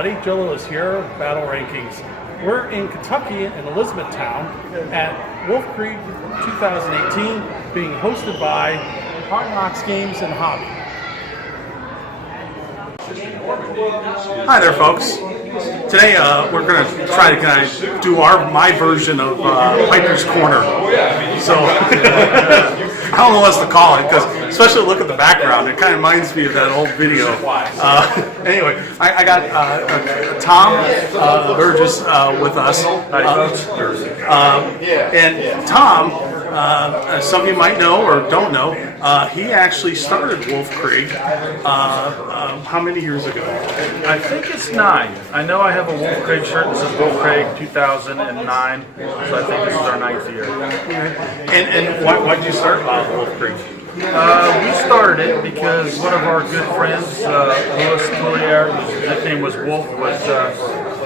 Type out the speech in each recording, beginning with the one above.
everybody. Joe is here, Battle Rankings. We're in Kentucky in Elizabethtown at Wolfkrieg 2018, being hosted by Hard Knocks Games and Hobby. Hi there, folks. Today we're going to try to kind of do my version of Piper's Corner. So I don't know what else to call it, because especially look at the background, it kind of reminds me of that old video. Anyway, I got Tom Burgess with us. And Tom, some of you might know or don't know, he actually started Wolfkrieg how many years ago? I think it's 9. I know I have a Wolfkrieg shirt that says Wolfkrieg 2009, so I think this is our 9th year. And why did you start Wolfkrieg? We started it because one of our good friends, Louis Toulier, his nickname was Wolf,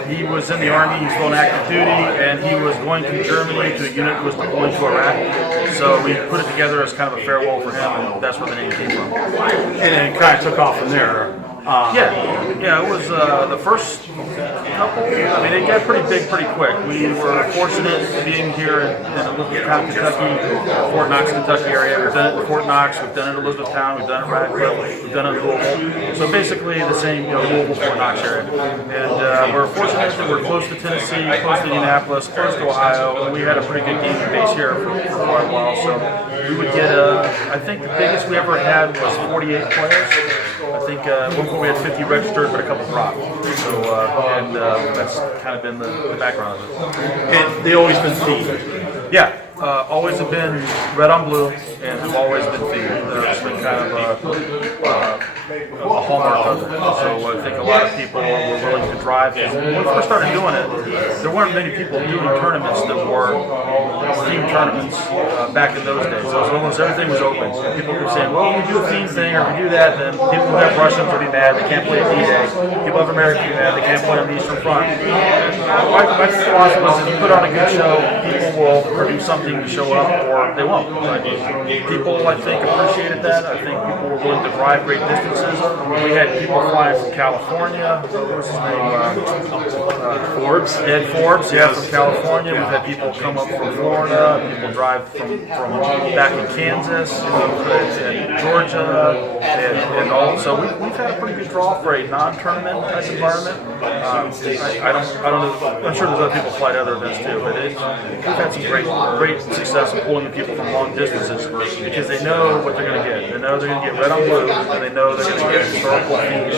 he was in the Army, he was on active duty, and he was going to Germany to a unit that was deployed to Iraq. So we put it together as kind of a farewell for him, and that's where the name came from. And it kind of took off from there. Yeah, it was the first couple. I mean, it got pretty big pretty quick. We were fortunate being here in Elizabethtown, Kentucky, Fort Knox, Kentucky area. We've done it in Fort Knox, we've done it in Elizabethtown, we've done it in Radcliffe, we've done it in Louisville. So basically the same, Louisville, Fort Knox area. And we're fortunate that we're close to Tennessee, close to Indianapolis, close to Ohio, and we had a pretty good gaming base here for quite a while. So we would get, I think the biggest we ever had was 48 players. I think at one point we had 50 registered, but a couple dropped. So, that's kind of been the background of it. And they always been themed? Yeah, always have been red on blue, and have always been themed. It's been kind of a hallmark of it. So I think a lot of people were willing to drive. When we first started doing it, there weren't many people doing tournaments that were themed tournaments back in those days. So it was almost everything was open. People were saying, well, we do a theme thing, or we do that, then people who have Russians will be mad, they can't play a D-Day. People have Americans will be mad, they can't play on the Eastern Front. My philosophy was if you put on a good show, people will produce something to show up, or they won't. People, I think, appreciated that. I think people were willing to drive great distances. We had people flying from California. What was his name? Forbes? Ed Forbes, yeah, from California. We've had people come up from Florida. People drive from back in Kansas, and Georgia, and all. So we've had a pretty good draw for a non-tournament type environment. I don't know. I'm sure there's other people fly to other events too, but we've had some great success in pulling people from long distances because they know what they're going to get. They know they're going to get red on blue, and they know they're going to get historical themes.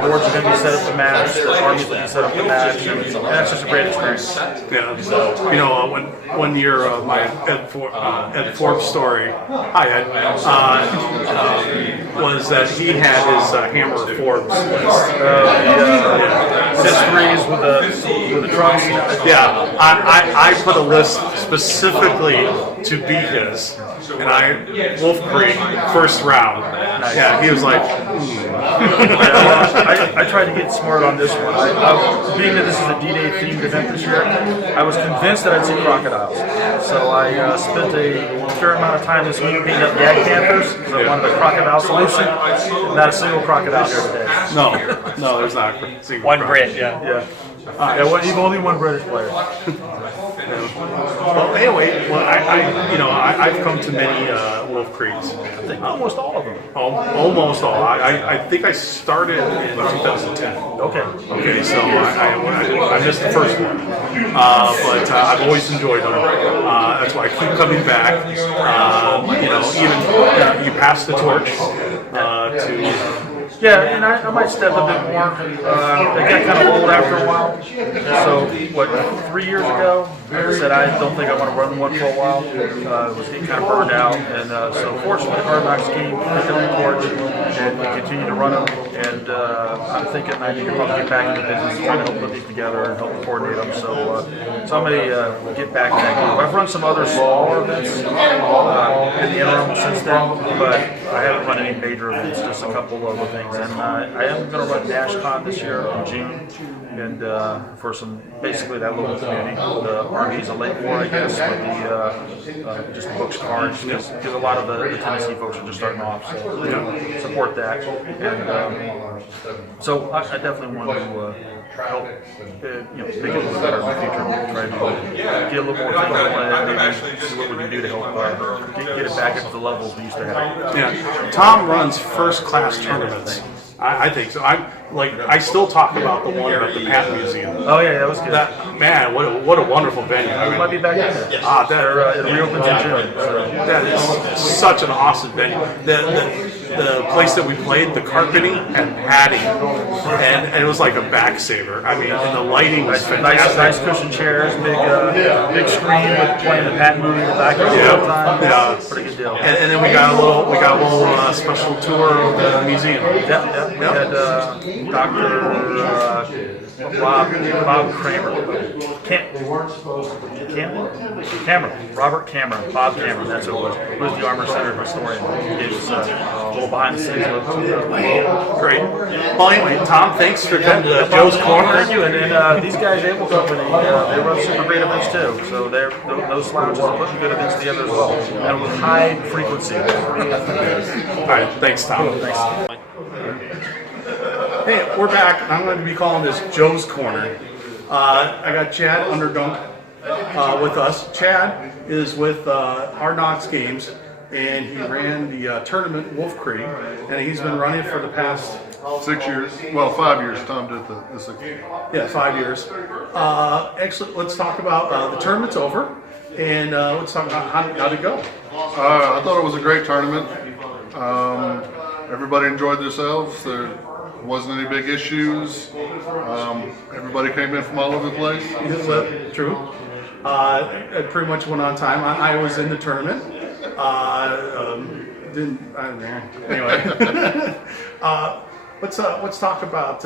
Boards are going to be set up to match. The armies will be set up to match, and that's just a great experience. Yeah. So one year my Ed Forbes story, hi Ed, was that he had his Hammer Forbes list. Histories with the trunks. Yeah, I put a list specifically to beat his, and Wolfkrieg first round. Nice. Yeah, he was like, I tried to get smart on this one. Being that this is a D-Day themed event this year, I was convinced that I'd see crocodiles. So I spent a fair amount of time this week beating up Yak Panthers because I wanted a crocodile solution. Not a single crocodile here today. No, there's not a single. One Brit, yeah. You've only one British player. Well, anyway, I've come to many Wolfkriegs. I think almost all of them. Almost all. I think I started in 2010. Okay, so I missed the first one, but I've always enjoyed them. That's why I keep coming back. Even you pass the torch to. Yeah, and I might step a bit more. It got kind of old after a while. So, 3 years ago, I said I don't think I want to run one for a while. Was getting kind of burned out, and so fortunately, Hard Knocks came, picked up the torch, and we continue to run them. And I'm thinking I need to probably get back into business, trying to help put these together and help coordinate them. So I may get back in that group. I've run some other smaller events in the interim since then, but I haven't run any major events, just a couple of other things. And I am going to run NashCon this year in June. and for some basically that local community. The Army's a late war, I guess, but just the books, cards, because a lot of the Tennessee folks are just starting off, so support that. And so I definitely want to help make it a little better in the future. Try to get a little more things going and maybe see what we can do to help get it back up to the levels we used to have. Yeah, Tom runs first-class tournaments. I think so. I still talk about the one at the Pat Museum. Oh yeah, that was good. Man, what a wonderful venue. We might be back in there. It reopens in June. So. That is such an awesome venue. The place that we played, the carpeting and padding, and it was like a back saver. I mean, and the lighting was fantastic. Nice cushion chairs, big screen with playing the Pat movie in the background all the time. Yeah, pretty good deal. And then we got a little special tour of the museum. Yeah. We had Dr. Bob Kramer. Robert Cameron. Bob Cameron, that's who it was. He was the Armor Center historian. He gave us a little behind the scenes look. Great. Well, anyway, Tom, thanks for coming to Joe's Corner. Thank you. And these guys, Able Company, they run super great events too. So those lounges are putting good events together as well. And with high frequency. All right, thanks, Tom. Thanks. Hey, we're back. I'm going to be calling this Joe's Corner. I got Chad Underdunk with us. Chad is with Hard Knocks Games, and he ran the tournament Wolfkrieg, and he's been running for the past 6 years. Well, 5 years. Tom did the 6 years. Yeah, 5 years. Actually, let's talk about the tournament's over, and let's talk about how'd it go. I thought it was a great tournament. Everybody enjoyed themselves. There wasn't any big issues. Everybody came in from all over the place. True. It pretty much went on time. I was in the tournament. Anyway. Let's talk about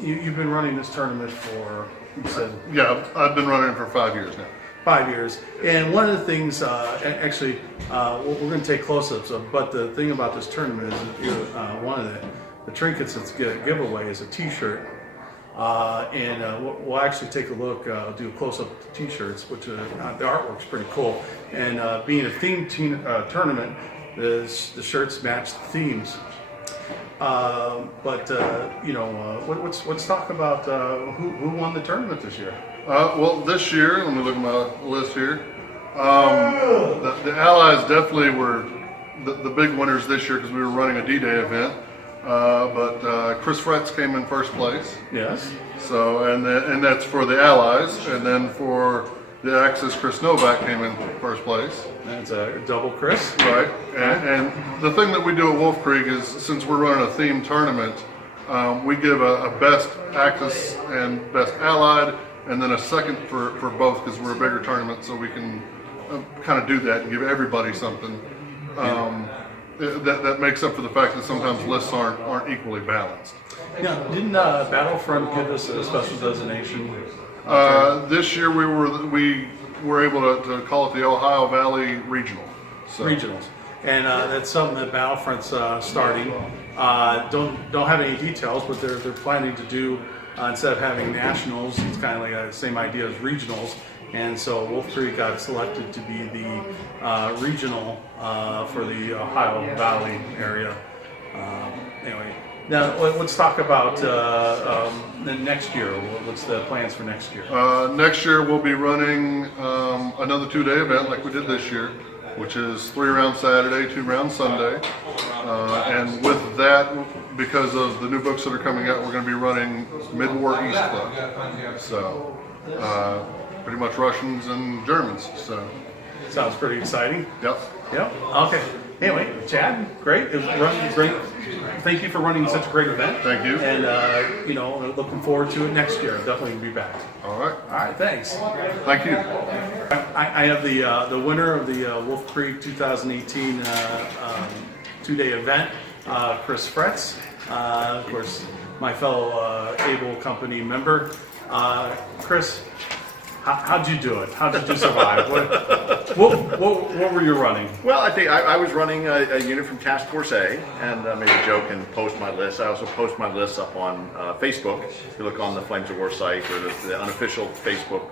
you've been running this tournament for, you said? Yeah, I've been running for 5 years now. 5 years. And one of the things, we're going to take close-ups of, but the thing about this tournament is one of the trinkets that's giveaway is a T-shirt. We'll actually take a look, do a close-up of the T-shirts, which the artwork's pretty cool. And being a themed tournament, the shirts match the themes. Let's talk about who won the tournament this year. Well, this year, let me look at my list here. The Allies definitely were the big winners this year because we were running a D-Day event. But Chris Fretz came in first place. Yes. So and that's for the Allies, and then for the Axis, Chris Novak came in first place. That's a double Chris. Right. And the thing that we do at Wolfkrieg is, since we're running a themed tournament, we give a best Axis and best Allied, and then a second for both because we're a bigger tournament, so we can kind of do that and give everybody something. That makes up for the fact that sometimes lists aren't equally balanced. Yeah, didn't Battlefront give us a special designation? This year we were able to call it the Ohio Valley Regional. So. Regionals, and that's something that Battlefront's starting. Don't have any details, but they're planning to do instead of having nationals, it's kind of like the same idea as regionals. And so Wolfkrieg got selected to be the regional for the Ohio Valley area. Anyway, now let's talk about the next year. What's the plans for next year? Next year we'll be running another 2-day event like we did this year, which is 3 rounds Saturday, 2 rounds Sunday. And with that, because of the new books that are coming out, we're going to be running Mid-War East Club. So. Pretty much Russians and Germans. So sounds pretty exciting. Yep. Okay. Anyway, Chad, great. It was great. Thank you for running such a great event. Thank you. And looking forward to it next year. I'll definitely be back. All right. All right. Thanks. Thank you. I have the winner of the Wolfkrieg 2018 2-day event, Chris Fretz. Of course, my fellow Able Company member. Chris, How'd you do it? How'd you survive? What were you running? Well, I think I was running a unit from Task Force A, and I made a joke and post my list. I also post my lists up on Facebook. If you look on the Flames of War site or the unofficial Facebook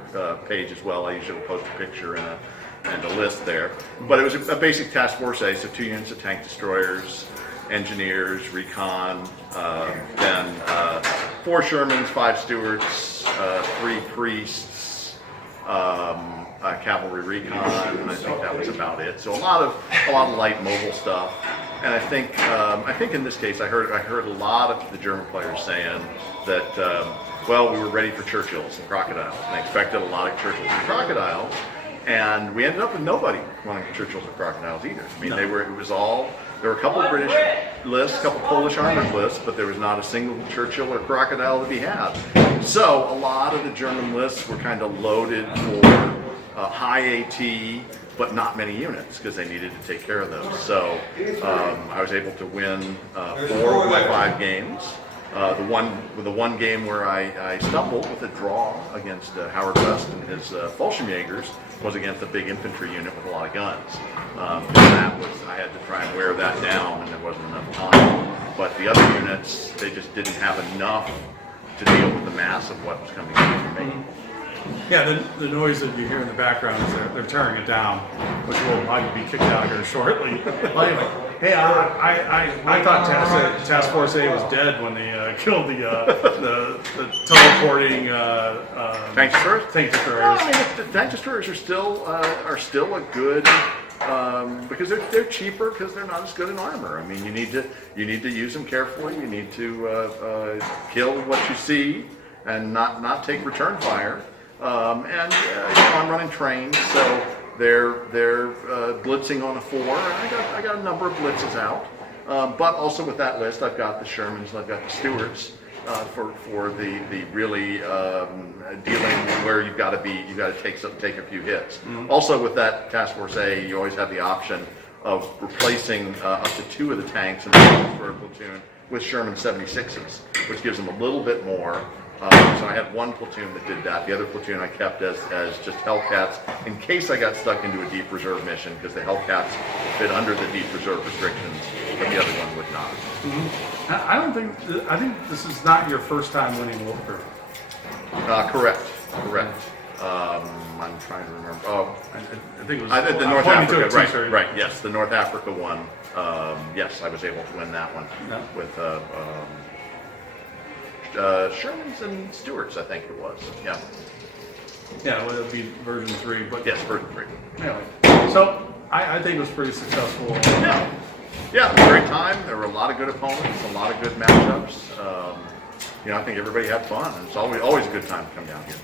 page as well, I usually post a picture and a list there. But it was a basic Task Force A, so 2 units of tank destroyers, engineers, recon, then 4 Shermans, 5 Stewarts, 3 priests, cavalry recon, and I think that was about it. So a lot of light mobile stuff. And I think in this case, I heard a lot of the German players saying that well, we were ready for Churchills and crocodiles, and they expected a lot of Churchills and crocodiles. And we ended up with nobody running Churchills or crocodiles either. I mean, there were a couple of British lists, a couple Polish armored lists, but there was not a single Churchill or crocodile to be had. So a lot of the German lists were kind of loaded for high AT, but not many units because they needed to take care of those. So I was able to win 4 of my 5 games. The one game where I stumbled with a draw against Howard West and his Fallschirmjägers was against a big infantry unit with a lot of guns. I had to try and wear that down, and there wasn't enough time. But the other units, they just didn't have enough to deal with the mass of what was coming in from me. Yeah, the noise that you hear in the background is they're tearing it down, which will probably be kicked out here shortly. Well, anyway, hey, I thought Task Force A was dead when they killed the teleporting Tank destroyers? Tank destroyers. Well, I mean, the tank destroyers are still a good because they're cheaper because they're not as good in armor. I mean, you need to use them carefully. You need to kill what you see and not take return fire. I'm running trains, so they're blitzing on a 4. I got a number of blitzes out, but also with that list, I've got the Shermans and I've got the Stewarts for the really dealing where you've got to take a few hits. Mm-hmm. Also with that Task Force A, you always have the option of replacing up to 2 of the tanks in the platoon with Sherman 76s, which gives them a little bit more. So I had 1 platoon that did that. The other platoon I kept as just Hellcats in case I got stuck into a deep reserve mission, because the Hellcats fit under the deep reserve restrictions, but the other one would not. Mm-hmm. I think this is not your first time winning Wolfkrieg. Correct. I'm trying to remember. Oh, I think it was the North Africa. Right. Right. Yes, the North Africa one. Yes, I was able to win that one with. Shermans and Stewarts, I think it was. Yeah. Yeah, well, it would be version 3, but yes, version 3. Anyway, so I think it was pretty successful. Yeah, it was a great time. There were a lot of good opponents, a lot of good matchups. I think everybody had fun, and it's always a good time to come down here.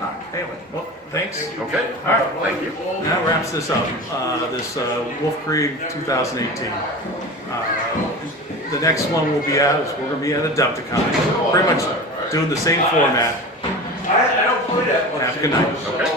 All right. Anyway, well, thanks. Okay. All right. Thank you. That wraps this up. This Wolfkrieg 2018. The next one we're going to be at Adepticon. Pretty much doing the same format. Have a good night. Okay.